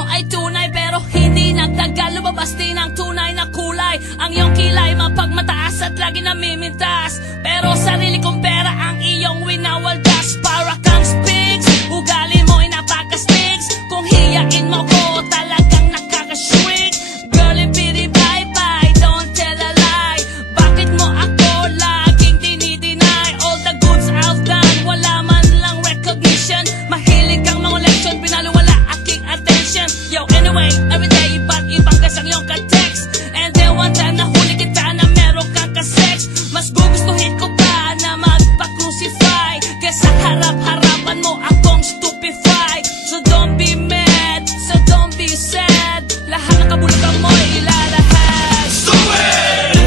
mo ay tunay pero hindi nagtagal, lumabas din ang tunay na kulay. Ang iyong kilay mapagmataas at lagi namimintas, pero sarili kong pera ang iyong winawaldas. Para kang spigs, ugali mo ay napaka-stigs. Kung hiyain mo ko talagang nakaka-shrink. Girlie pity bye bye, don't tell a lie. Bakit mo ako laging dinideny? All the goods I've done, wala man lang recognition. Mahilig kang mga leksyon, pinalo wala aking attention. Yo anyway, everyday iba't ibang kasang iyong ka-text. And then one time nahuli kita na meron kang ka-sex. Mas gugustuhin ko pa na magpa-crucify kesa harap-harapan mo akong stupefy. So don't be mad, so don't be sad. Lahat ng kabulukan mo ilalahad. Stupid!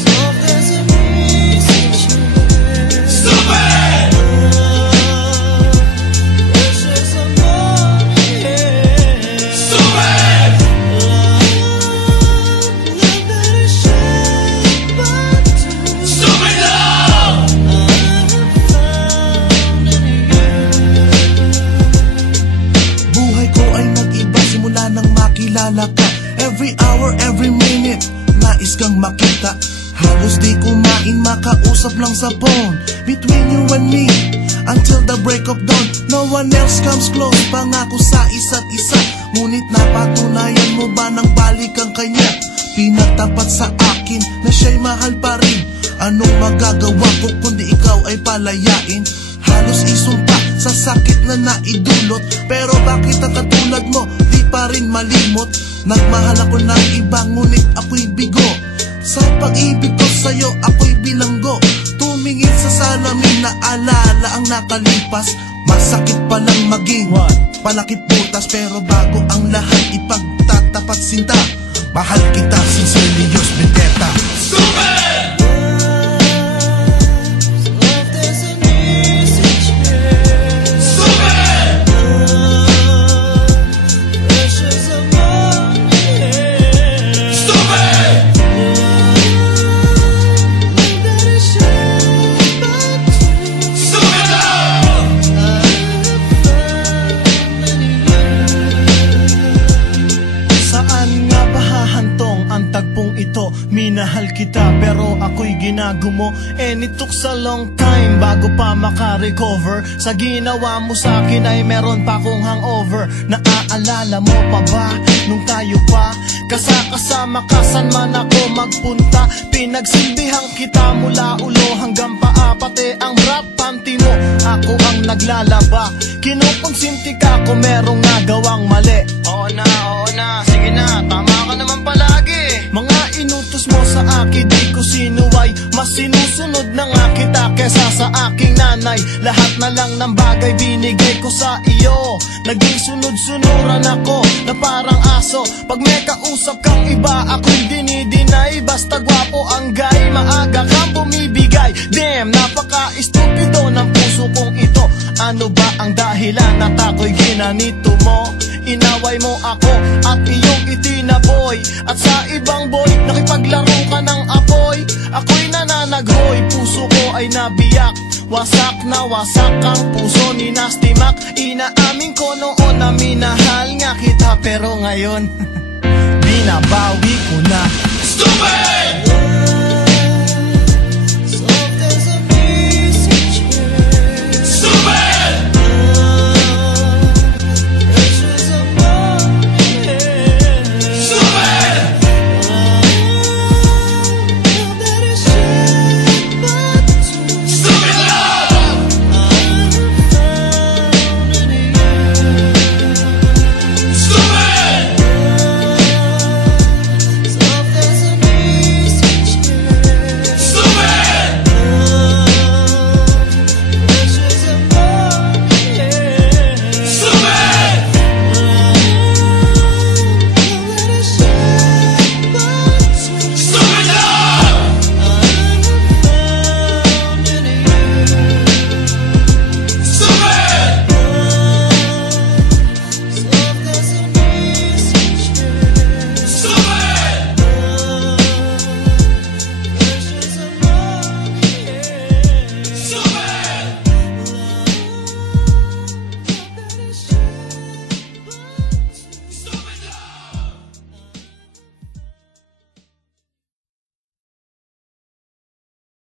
Stupid! Stupid! Stupid love! Buhay ko ay nag-iba simula nang makilala ka. Every hour, every minute, nais kang makita. Halos di kumain, makausap lang sa phone. Between you and me, until the break of dawn. No one else comes close, pangako sa isa't isa. Ngunit napatunayan mo ba nang balik ang kanya? Pinagtapat sa akin na siya'y mahal pa rin. Anong magagawa ko kundi ikaw ay palayain? Halos isumpa sa sakit na naidulot, pero bakit ang katulad mo di pa rin malimot? Nagmahal ako ng iba ngunit ako'y bigo. Sa pag-ibig ko sa'yo ako'y bilanggo. Tumingin sa salamin na alala ang nakalipas. Masakit palang maging palakit butas, pero bago ang lahat ipagtatapat sinta. Mahal kita sincerely, Diyos Bendetta. Stupid! Minahal kita pero ako'y ginagumo. And it took a long time bago pa makarecover. Sa ginawa mo sa akin ay meron pa akong hangover. Naaalala mo pa ba nung tayo pa kasama ka saan man ako magpunta? Pinagsilbihan kita mula ulo hanggang paa, pati ang bra panty mo ako ang naglalaba. Kinukonsinti ka kung merong nagawang mali. Oo na, sige na, tama ka naman palagi. Mga inutos mo sa akin di ko sinuway, mas sinusunod na nga kita kesa sa aking nanay. Lahat na lang ng bagay binigay ko sa iyo. Naging sunod-sunuran ako na parang aso. Pag may kausap kang iba ako'y dinidinay. Basta gwapo ang guy, maaga kang bumibigay. Damn, napaka-estupido ng puso kong ito. Ano ba ang dahilan at ako'y ginanito mo? Inaway mo ako at iyong itinaboy. At sa ibang boy, nakipaglaro ka ng apoy. Ako'y nananaghoy, puso ko ay nabiyak. Wasak na wasak ang puso ni Nasty Mac. Inaamin ko noon na minahal nga kita, pero ngayon binabawi ko na. Stupid!